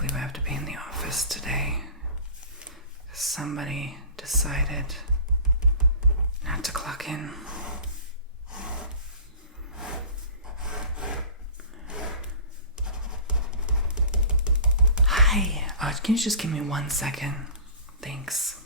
believe I have to be in the office today. Somebody decided not to clock in. Hi. Can you just give me 1 second? Thanks.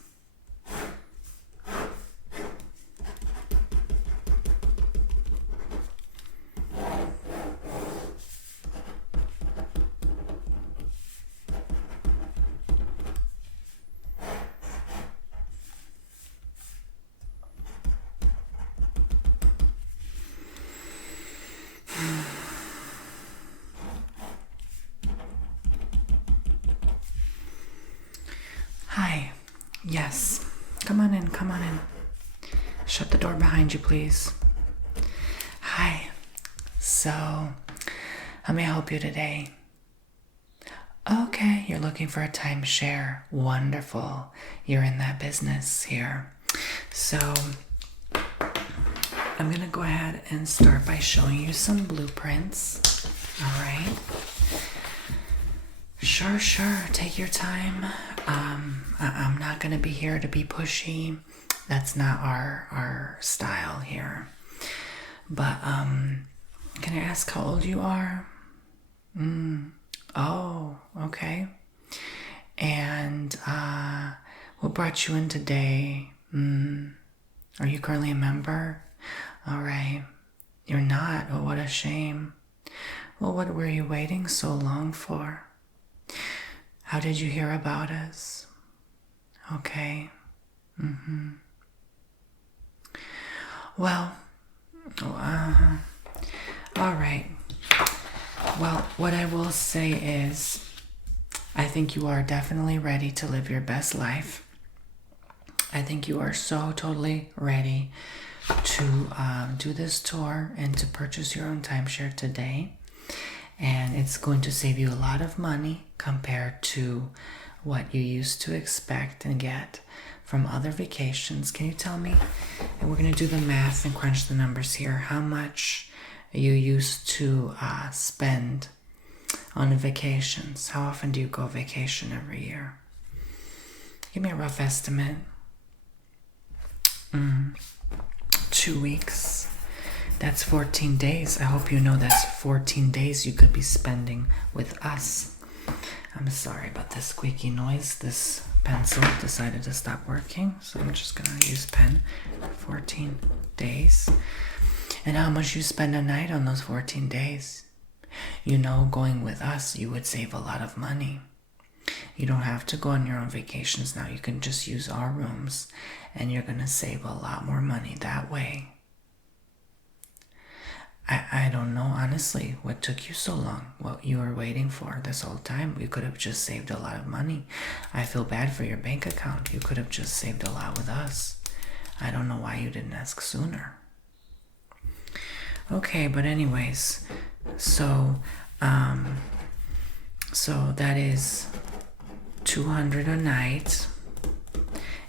Hi. Yes. Come on in. Shut the door behind you, please. Hi. So, how may I help you today? Okay, you're looking for a timeshare. Wonderful. You're in that business here. So, I'm going to go ahead and start by showing you some blueprints. All right. Sure. Take your time. I'm not going to be here to be pushy. That's not our style here. But, can I ask how old you are? Oh, okay. And, what brought you in today? Are you currently a member? All right. You're not. Oh, what a shame. Well, what were you waiting so long for? How did you hear about us? Okay. Well, all right. Well, what I will say is, I think you are definitely ready to live your best life. I think you are so totally ready to do this tour and to purchase your own timeshare today. And it's going to save you a lot of money compared to what you used to expect and get from other vacations. Can you tell me, and we're going to do the math and crunch the numbers here, how much you used to spend on vacations? How often do you go vacation every year? Give me a rough estimate. 2 weeks. That's 14 days. I hope you know that's 14 days you could be spending with us. I'm sorry about the squeaky noise. This pencil decided to stop working, so I'm just going to use pen. 14 days. And how much you spend a night on those 14 days? You know, going with us, you would save a lot of money. You don't have to go on your own vacations now. You can just use our rooms, and you're going to save a lot more money that way. I don't know, honestly, what took you so long, what you were waiting for this whole time. You could have just saved a lot of money. I feel bad for your bank account. You could have just saved a lot with us. I don't know why you didn't ask sooner. Okay, but anyways, so that is $200 a night.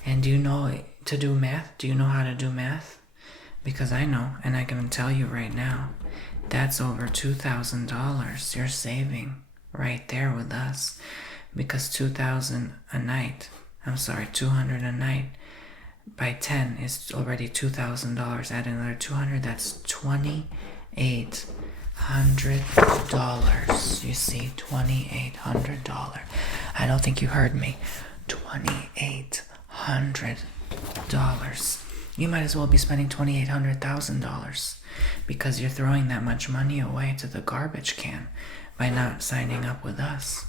And do you know to do math? Do you know how to do math? Because I know, and I can tell you right now, that's over $2,000 you're saving right there with us. Because $200 a night by 10 is already $2,000. Add another 200, that's $2,800. You see, $2,800. I don't think you heard me. $2,800. You might as well be spending $2,800,000 because you're throwing that much money away to the garbage can by not signing up with us.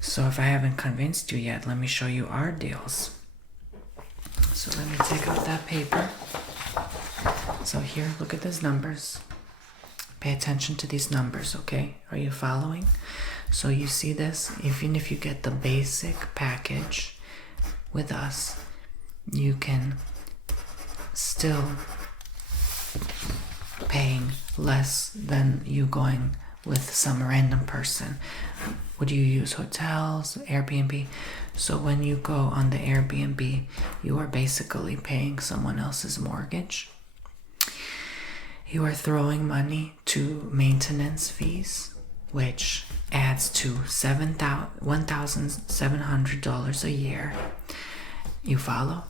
So if I haven't convinced you yet, let me show you our deals. So let me take out that paper. So here, look at these numbers. Pay attention to these numbers, okay? Are you following? So you see this? Even if you get the basic package with us, you can still paying less than you going with some random person. Would you use hotels, Airbnb? So when you go on the Airbnb, you are basically paying someone else's mortgage. You are throwing money to maintenance fees, which adds to $1,700 a year. You follow?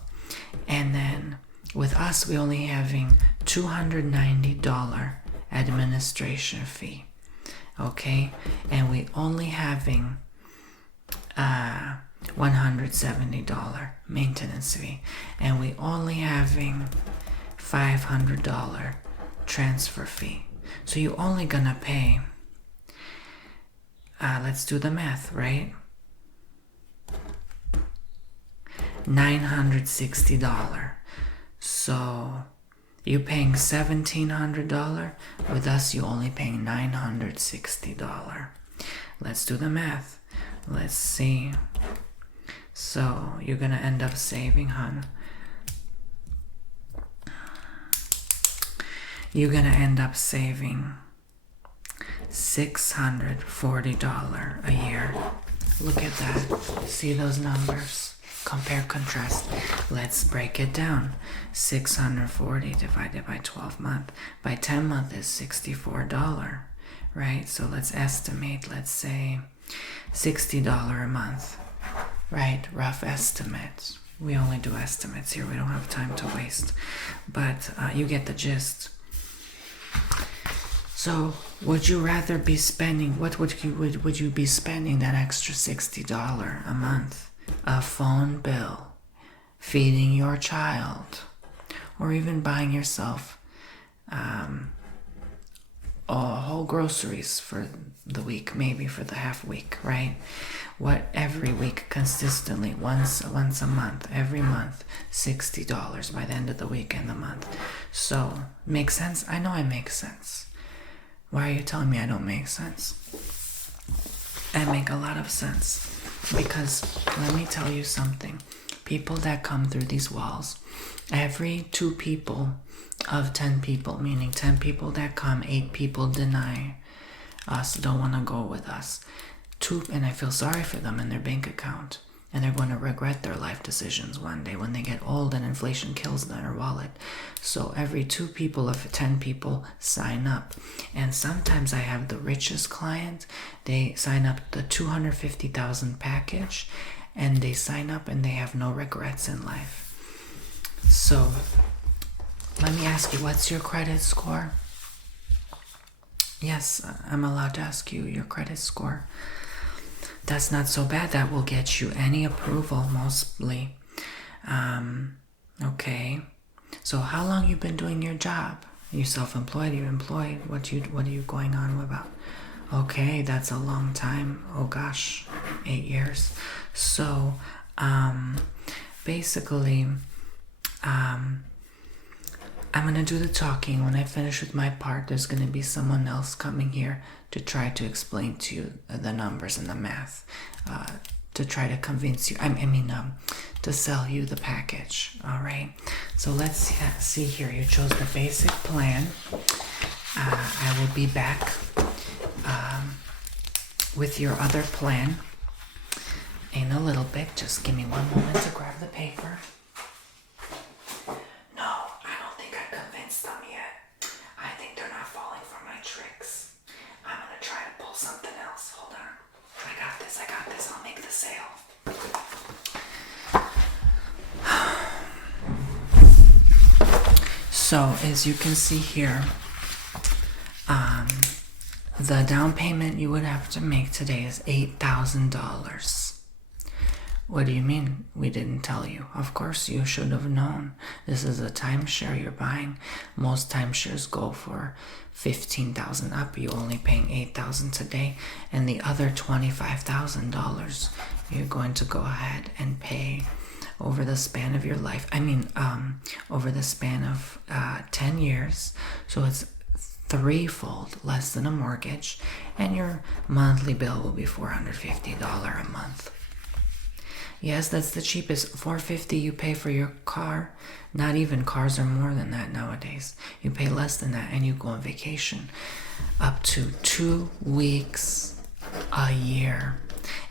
And then with us, we only having $290 administration fee. Okay? And we only having $170 maintenance fee. And we only having $500 transfer fee. So you only gonna pay, let's do the math, right? $960. So you paying $1,700. With us, you only paying $960. Let's do the math. Let's see. So you're gonna end up saving, hon. You're gonna end up saving $640 a year. Look at that. See those numbers? Compare, contrast. Let's break it down. 640 divided by 12 months. By 10 months is $64, right? So let's estimate, let's say $60 a month, right? Rough estimates. We only do estimates here. We don't have time to waste. But you get the gist. So would you rather be spending, what would you be spending that extra $60 a month? A phone bill, feeding your child, or even buying yourself whole groceries for the week, maybe for the half week, right? What every week consistently, once a month, every month, $60 by the end of the week and the month. So, makes sense? I know it makes sense. Why are you telling me I don't make sense? I make a lot of sense. Because let me tell you something. People that come through these walls, every 2 people of 10 people, meaning 10 people that come, 8 people deny us, don't want to go with us. 2, and I feel sorry for them and their bank account. And they're going to regret their life decisions one day when they get old and inflation kills their wallet. So every 2 people of 10 people sign up. And sometimes I have the richest client. They sign up the $250,000 package, and they sign up and they have no regrets in life. So let me ask you, what's your credit score? Yes, I'm allowed to ask you your credit score. That's not so bad. That will get you any approval, mostly. Okay. So how long you been doing your job? You self-employed? You employed? What are you going on about? Okay, that's a long time. Oh gosh, 8 years. So, basically, I'm gonna do the talking. When I finish with my part, there's gonna be someone else coming here to try to explain to you the numbers and the math, to try to convince you, to sell you the package. All right, so let's see here. You chose the basic plan. I will be back with your other plan in a little bit. Just give me one moment to grab the paper. No, I don't think I convinced them yet. I think they're not falling for my tricks. I'm gonna try to pull something else. Hold on. I got this. I'll make the sale. So, as you can see here, the down payment you would have to make today is $8,000. What do you mean we didn't tell you? Of course you should have known. This is a timeshare you're buying. Most timeshares go for $15,000 up. You're only paying $8,000 today, and the other $25,000 you're going to go ahead and pay over the span of your life. Over the span of 10 years. So it's threefold less than a mortgage, and your monthly bill will be $450 a month. Yes, that's the cheapest. $450 you pay for your car. Not even, cars are more than that nowadays. You pay less than that, and you go on vacation up to 2 weeks a year,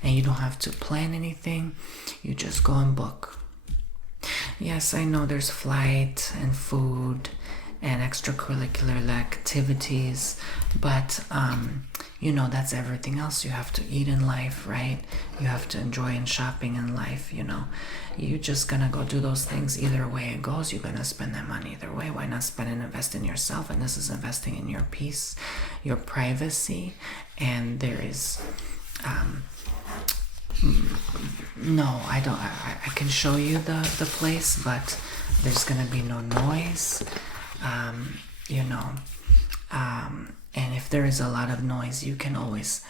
and you don't have to plan anything. You just go and book. Yes, I know there's flight and food and extracurricular activities, but you know, that's everything else. You have to eat in life, right? You have to enjoy in shopping in life, you know. You're just gonna go do those things either way it goes. You're gonna spend that money either way. Why not spend and invest in yourself? And this is investing in your peace, your privacy. And there is no, I don't. I can show you the place, but there's gonna be no noise, you know. And if there is a lot of noise, you can always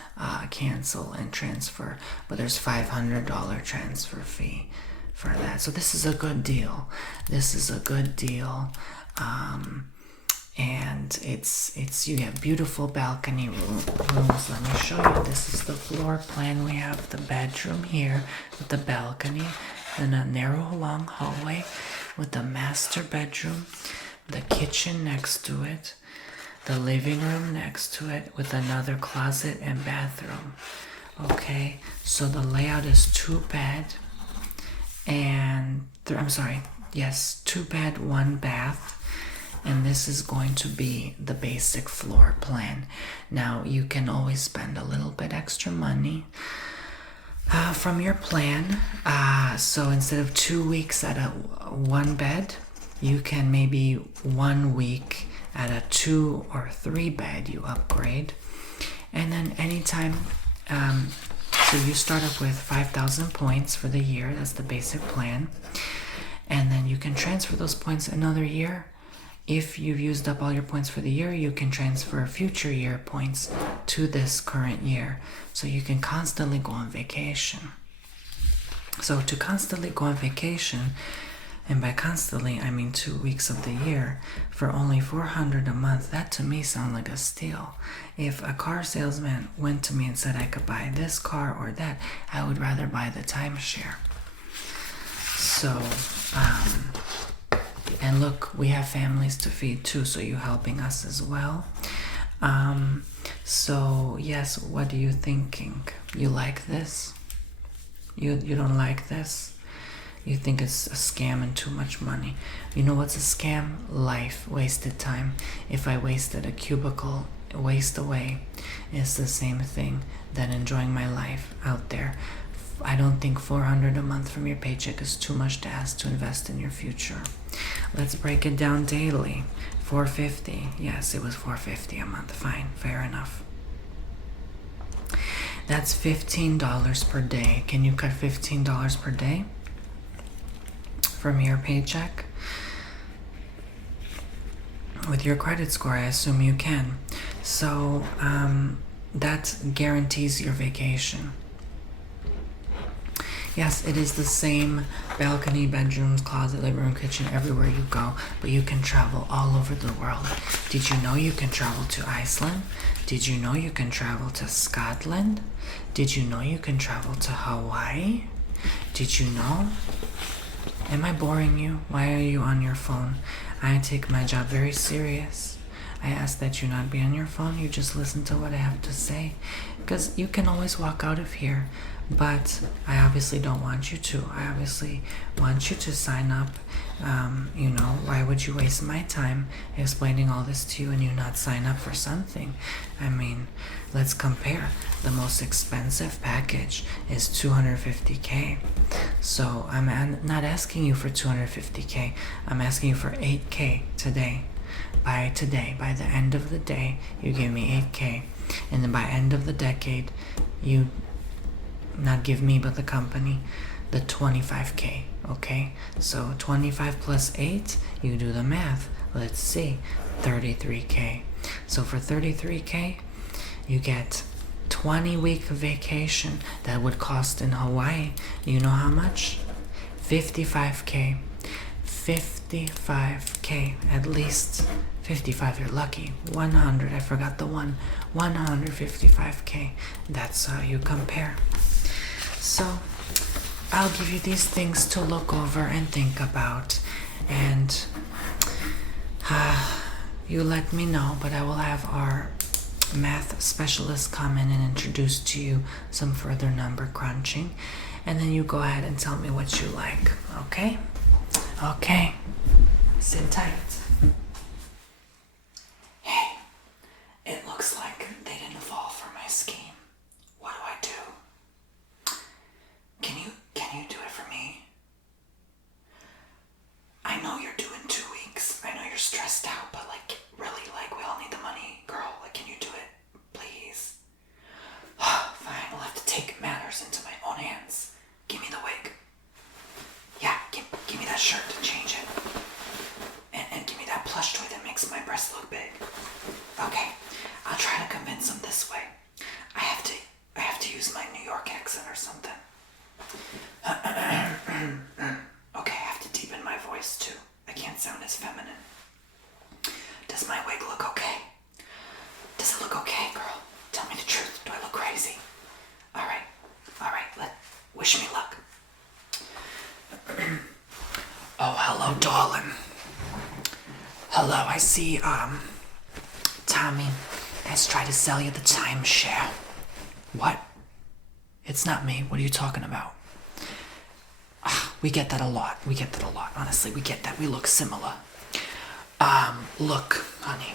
cancel and transfer. But there's $500 transfer fee for that. So this is a good deal. This is a good deal. And it's you get beautiful balcony rooms. Let me show you. This is the floor plan. We have the bedroom here with the balcony, then a narrow long hallway with the master bedroom, the kitchen next to it, the living room next to it with another closet and bathroom. Okay, so the layout is 2 bed and 2 bed, 1 bath. And this is going to be the basic floor plan. Now, you can always spend a little bit extra money from your plan. So instead of 2 weeks at a 1 bed, you can maybe 1 week at a 2 or 3 bed, you upgrade. And then anytime, so you start off with 5,000 points for the year. That's the basic plan. And then you can transfer those points another year. If you've used up all your points for the year, you can transfer future year points to this current year. So you can constantly go on vacation. So to constantly go on vacation, and by constantly, I mean 2 weeks of the year, for only $400 a month, that to me sounds like a steal. If a car salesman went to me and said I could buy this car or that, I would rather buy the timeshare. So, and look, we have families to feed too, so you're helping us as well. So yes, what are you thinking? You like this? You don't like this? You think it's a scam and too much money. You know what's a scam? Life, wasted time. If I wasted a cubicle, waste away, it's the same thing than enjoying my life out there. I don't think $400 a month from your paycheck is too much to ask to invest in your future. Let's break it down daily. $450. Yes, it was $450 a month. Fine, fair enough. That's $15 per day. Can you cut $15 per day from your paycheck? With your credit score, I assume you can. So that guarantees your vacation. Yes, it is the same balcony, bedrooms, closet, living room, kitchen, everywhere you go, but you can travel all over the world. Did you know you can travel to Iceland? Did you know you can travel to Scotland? Did you know you can travel to Hawaii? Did you know? Am I boring you? Why are you on your phone? I take my job very serious. I ask that you not be on your phone. You just listen to what I have to say. Because you can always walk out of here. But I obviously don't want you to. I obviously want you to sign up. Why would you waste my time explaining all this to you and you not sign up for something? I mean, let's compare. The most expensive package is $250K. So I'm not asking you for $250K. I'm asking you for $8K today. By the end of the day, you give me $8K. And then by end of the decade, you not give me but the company the $25K. Okay, so 25 plus 8, you do the math. Let's see, $33K. So for $33K, you get 20-week vacation that would cost in Hawaii. You know how much? $55K. $55K, at least 55, you're lucky. 100, I forgot the one. 155K. That's how you compare. So I'll give you these things to look over and think about, and you let me know, but I will have our math specialist come in and introduce to you some further number crunching, and then you go ahead and tell me what you like. Okay? Okay. Sit tight. Hey, it looks like they didn't fall for my take matters into my own hands. Give me the wig. Yeah, give me that shirt to change it. And give me that plush toy that makes my breasts look big. Okay, I'll try to convince him this way. I have to use my New York accent or something. Okay, I have to deepen my voice too. I can't sound as feminine. Does my wig look okay? Does it look okay, girl? Tell me the truth. Do I look crazy? All right. Wish me luck. Oh, hello, darling. Hello, I see, Tommy has tried to sell you the timeshare. What? It's not me. What are you talking about? We get that a lot. Honestly, we get that. We look similar. Look, honey.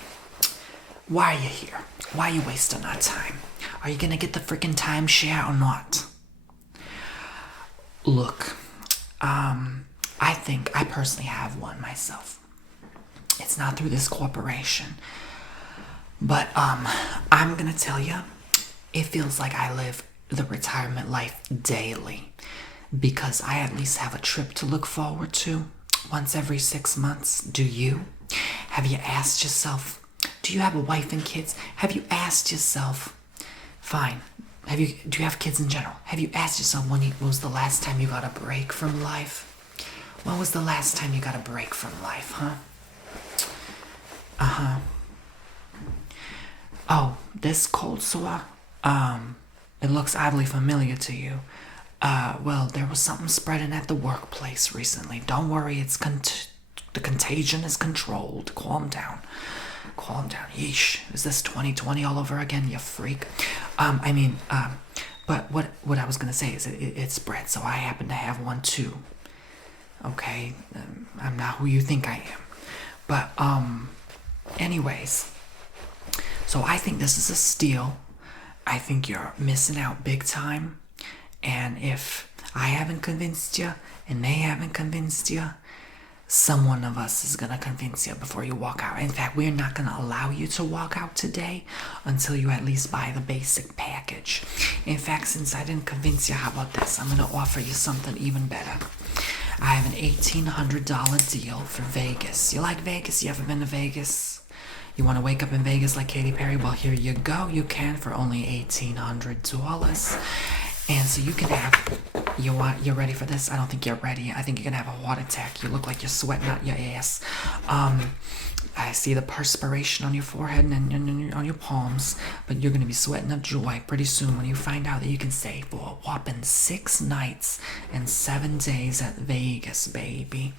Why are you here? Why are you wasting our time? Are you gonna get the freaking timeshare or not? Look, I personally have one myself. It's not through this corporation. But, I'm gonna tell you, it feels like I live the retirement life daily. Because I at least have a trip to look forward to once every 6 months. Do you? Have you asked yourself, do you have a wife and kids? Have you asked yourself, fine, do you have kids in general? Have you asked yourself when was the last time you got a break from life? When was the last time you got a break from life, huh? Oh, this cold sore? It looks oddly familiar to you. Well, there was something spreading at the workplace recently. Don't worry, the contagion is controlled. Calm down. Yeesh. Is this 2020 all over again, you freak? But what I was gonna say is it spread, so I happen to have one too. Okay? I'm not who you think I am. But, anyways. So I think this is a steal. I think you're missing out big time. And if I haven't convinced you and they haven't convinced you, someone of us is going to convince you before you walk out. In fact, we're not going to allow you to walk out today until you at least buy the basic package. In fact, since I didn't convince you, how about this? I'm going to offer you something even better. I have an $1,800 deal for Vegas. You like Vegas? You ever been to Vegas? You want to wake up in Vegas like Katy Perry? Well, here you go. You can for only $1,800. And so you can have, you're ready for this? I don't think you're ready. I think you're going to have a heart attack. You look like you're sweating out your ass. I see the perspiration on your forehead and on your palms, but you're going to be sweating up joy pretty soon when you find out that you can stay for a whopping 6 nights and 7 days at Vegas, baby.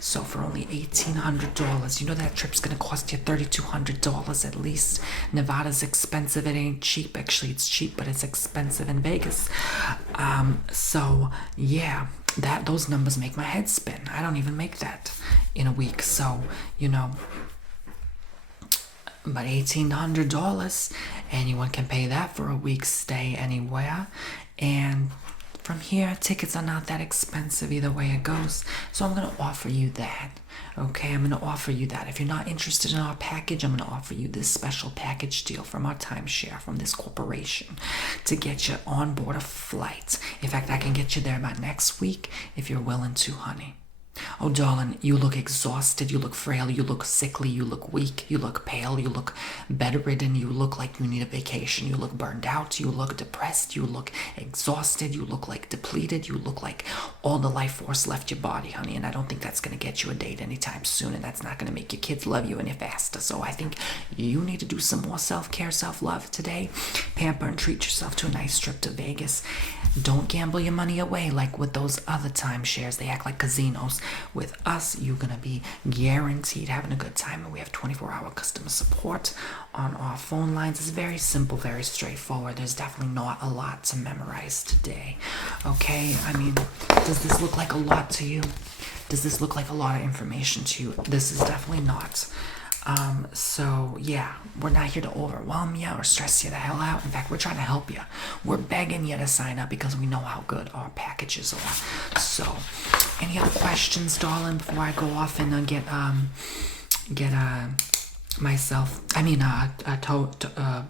So for only $1,800, you know that trip's going to cost you $3,200 at least. Nevada's expensive. It ain't cheap. Actually, it's cheap, but it's expensive in Vegas. So yeah, those numbers make my head spin. I don't even make that in a week. So, but $1,800, anyone can pay that for a week's stay anywhere. And from here, tickets are not that expensive either way it goes. So I'm going to offer you that. Okay, I'm going to offer you that. If you're not interested in our package, I'm going to offer you this special package deal from our timeshare, from this corporation, to get you on board a flight. In fact, I can get you there by next week if you're willing to, honey. Oh, darling, you look exhausted, you look frail, you look sickly, you look weak, you look pale, you look bedridden, you look like you need a vacation, you look burned out, you look depressed, you look exhausted, you look like depleted, you look like all the life force left your body, honey, and I don't think that's going to get you a date anytime soon, and that's not going to make your kids love you any faster. So I think you need to do some more self-care, self-love today. Pamper and treat yourself to a nice trip to Vegas. Don't gamble your money away like with those other timeshares. They act like casinos. With us, you're going to be guaranteed having a good time, and we have 24-hour customer support on our phone lines. It's very simple, very straightforward. There's definitely not a lot to memorize today. Okay, I mean, does this look like a lot to you? Does this look like a lot of information to you? This is definitely not. So yeah, we're not here to overwhelm you or stress you the hell out. In fact, we're trying to help you. We're begging you to sign up because we know how good our packages are. So, any other questions, darling, before I go off and get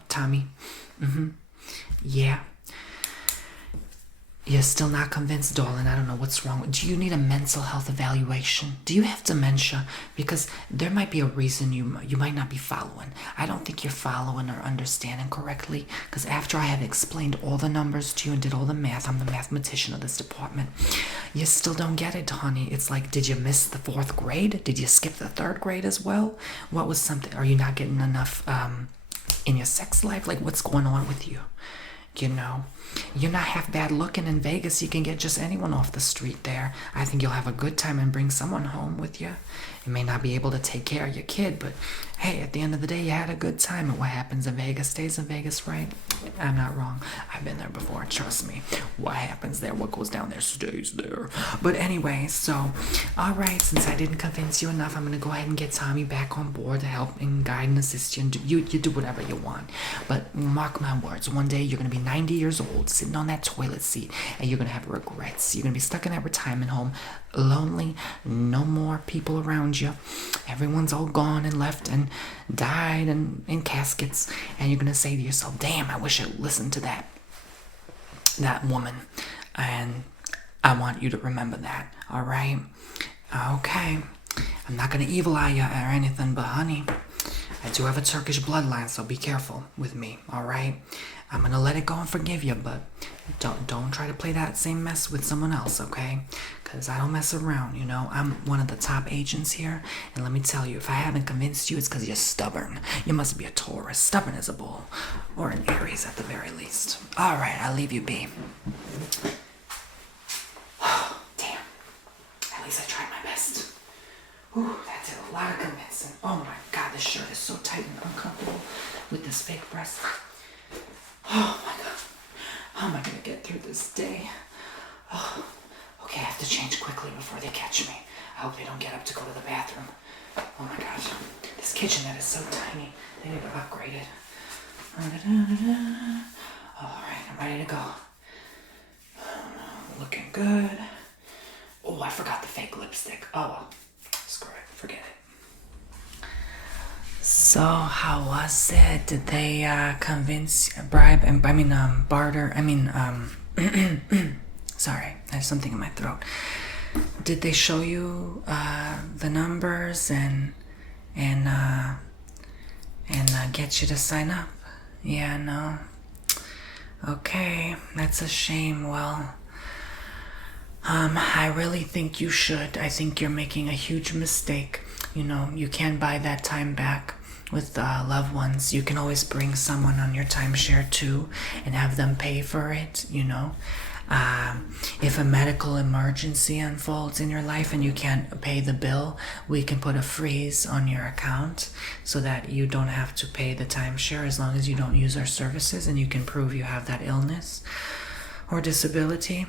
Tommy? Yeah. You're still not convinced, darling. I don't know what's wrong. Do you need a mental health evaluation? Do you have dementia? Because there might be a reason you might not be following. I don't think you're following or understanding correctly. Because after I have explained all the numbers to you and did all the math, I'm the mathematician of this department. You still don't get it, honey. It's like, did you miss the 4th grade? Did you skip the 3rd grade as well? What was something? Are you not getting enough in your sex life? Like, what's going on with you? You know, you're not half bad looking in Vegas. You can get just anyone off the street there. I think you'll have a good time and bring someone home with you. You may not be able to take care of your kid, but hey, at the end of the day, you had a good time. And what happens in Vegas stays in Vegas, right? I'm not wrong. I've been there before. Trust me. What happens there, what goes down there stays there. But anyway, so, all right, since I didn't convince you enough, I'm going to go ahead and get Tommy back on board to help and guide and assist you. And you do whatever you want. But mark my words, one day you're going to be 90 years old, sitting on that toilet seat, and you're going to have regrets. You're going to be stuck in that retirement home, lonely, no more people around you. Everyone's all gone and left and died and in caskets, and you're gonna say to yourself, damn, I wish I listened to that woman. And I want you to remember that. All right? Okay. I'm not gonna evil eye you or anything, but honey, I do have a Turkish bloodline, so be careful with me. All right? I'm gonna let it go and forgive you, but don't try to play that same mess with someone else, okay? Because I don't mess around, you know. I'm one of the top agents here, and let me tell you, if I haven't convinced you, it's because you're stubborn. You must be a Taurus, stubborn as a bull, or an Aries at the very least. All right, I'll leave you be. Damn. At least I tried my best. Ooh, that did a lot of convincing. Oh my God, this shirt is so tight and uncomfortable with this fake breast. Oh my God. How am I going to get through this day? Oh, okay, I have to change quickly before they catch me. I hope they don't get up to go to the bathroom. Oh my gosh. This kitchenette is so tiny. They need to upgrade it. Alright, I'm ready to go. Looking good. Oh, I forgot the fake lipstick. Oh well. Screw it. Forget it. So, how was it? Did they barter, sorry, I have something in my throat. Did they show you the numbers and get you to sign up? Yeah, no. Okay, that's a shame. Well, I really think you should. I think you're making a huge mistake. You know, you can buy that time back with loved ones. You can always bring someone on your timeshare too and have them pay for it, you know. If a medical emergency unfolds in your life and you can't pay the bill, we can put a freeze on your account so that you don't have to pay the timeshare as long as you don't use our services and you can prove you have that illness or disability.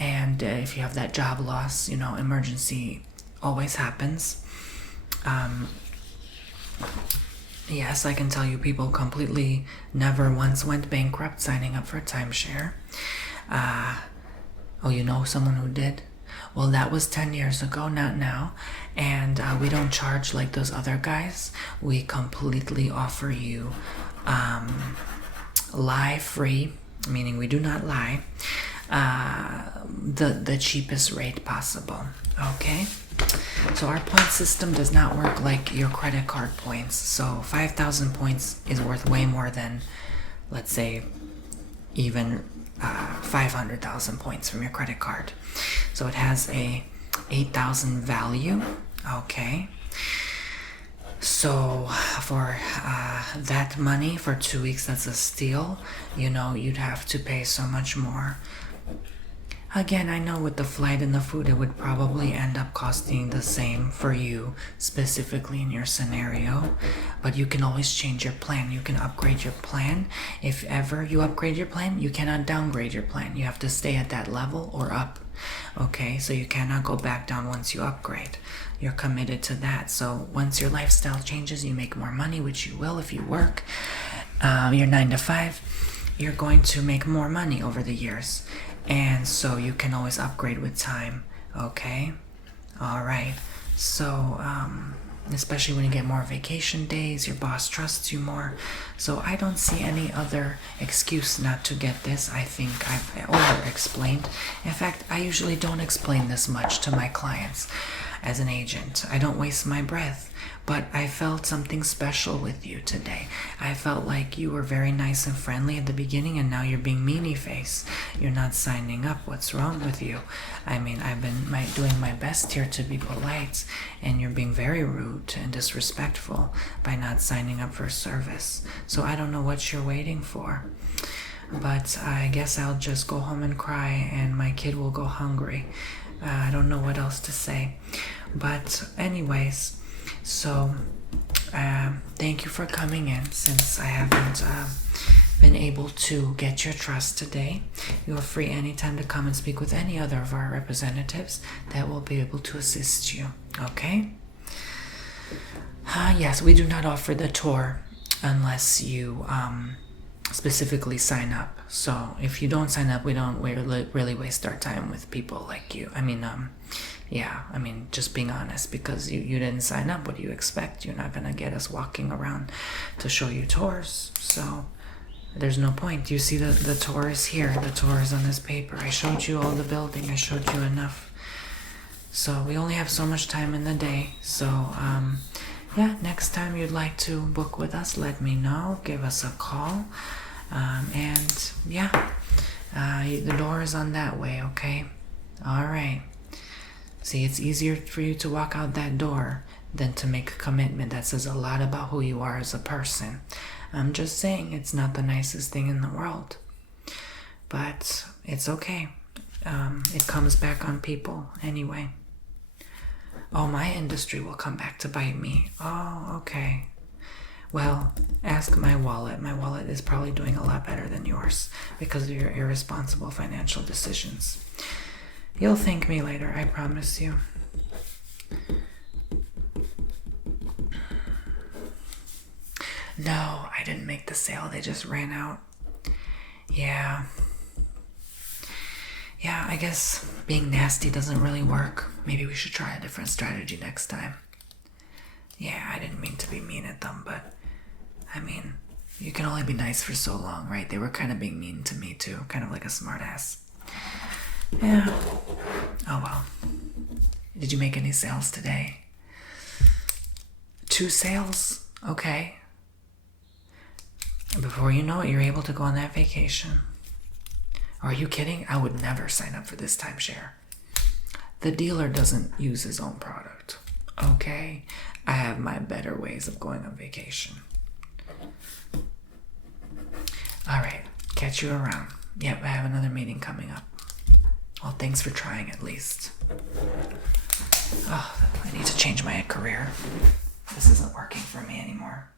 And if you have that job loss, you know, emergency always happens. Yes, I can tell you people completely never once went bankrupt signing up for a timeshare. Oh, you know someone who did? Well, that was 10 years ago, not now. And we don't charge like those other guys. We completely offer you lie free, meaning we do not lie, the cheapest rate possible. Okay? So our point system does not work like your credit card points. So 5,000 points is worth way more than, let's say, even 500,000 points from your credit card. So it has a 8,000 value. Okay. So for that money for 2 weeks, that's a steal. You know, you'd have to pay so much more. Again, I know with the flight and the food, it would probably end up costing the same for you, specifically in your scenario. But you can always change your plan. You can upgrade your plan. If ever you upgrade your plan, you cannot downgrade your plan. You have to stay at that level or up. Okay, so you cannot go back down once you upgrade. You're committed to that. So once your lifestyle changes, you make more money, which you will if you work. You're 9 to 5. You're going to make more money over the years. And so you can always upgrade with time. Okay? All right. So, especially when you get more vacation days. Your boss trusts you more. So I don't see any other excuse not to get this. I think I've over-explained. In fact, I usually don't explain this much to my clients as an agent. I don't waste my breath. But I felt something special with you today. I felt like you were very nice and friendly at the beginning, and now you're being meanie-face. You're not signing up. What's wrong with you? I mean, I've been doing my best here to be polite, and you're being very rude and disrespectful by not signing up for service. So I don't know what you're waiting for. But I guess I'll just go home and cry, and my kid will go hungry. I don't know what else to say. But anyways, so thank you for coming in. Since I haven't been able to get your trust today, you are free anytime to come and speak with any other of our representatives that will be able to assist you. Okay? Yes, we do not offer the tour unless you specifically sign up. So if you don't sign up, we don't really waste our time with people like you. I mean, yeah, I mean, just being honest, because you didn't sign up. What do you expect? You're not gonna get us walking around to show you tours. So there's no point. You see the tour is here. The tour is on this paper. I showed you all the building. I showed you enough. So we only have so much time in the day. So yeah, next time you'd like to book with us, let me know. Give us a call. And yeah, the door is on that way, okay? All right. See, it's easier for you to walk out that door than to make a commitment that says a lot about who you are as a person. I'm just saying, it's not the nicest thing in the world. But it's okay. It comes back on people anyway. Oh, my industry will come back to bite me. Oh, okay. Well, ask my wallet. My wallet is probably doing a lot better than yours because of your irresponsible financial decisions. You'll thank me later, I promise you. No, I didn't make the sale. They just ran out. Yeah. Yeah, I guess being nasty doesn't really work. Maybe we should try a different strategy next time. Yeah, I didn't mean to be mean at them, but I mean, you can only be nice for so long, right? They were kind of being mean to me too, kind of like a smartass. Yeah. Oh well. Did you make any sales today? 2 sales? Okay. And before you know it, you're able to go on that vacation. Are you kidding? I would never sign up for this timeshare. The dealer doesn't use his own product. Okay? I have my better ways of going on vacation. Alright, catch you around. Yep, I have another meeting coming up. Well, thanks for trying at least. Oh, I need to change my career. This isn't working for me anymore.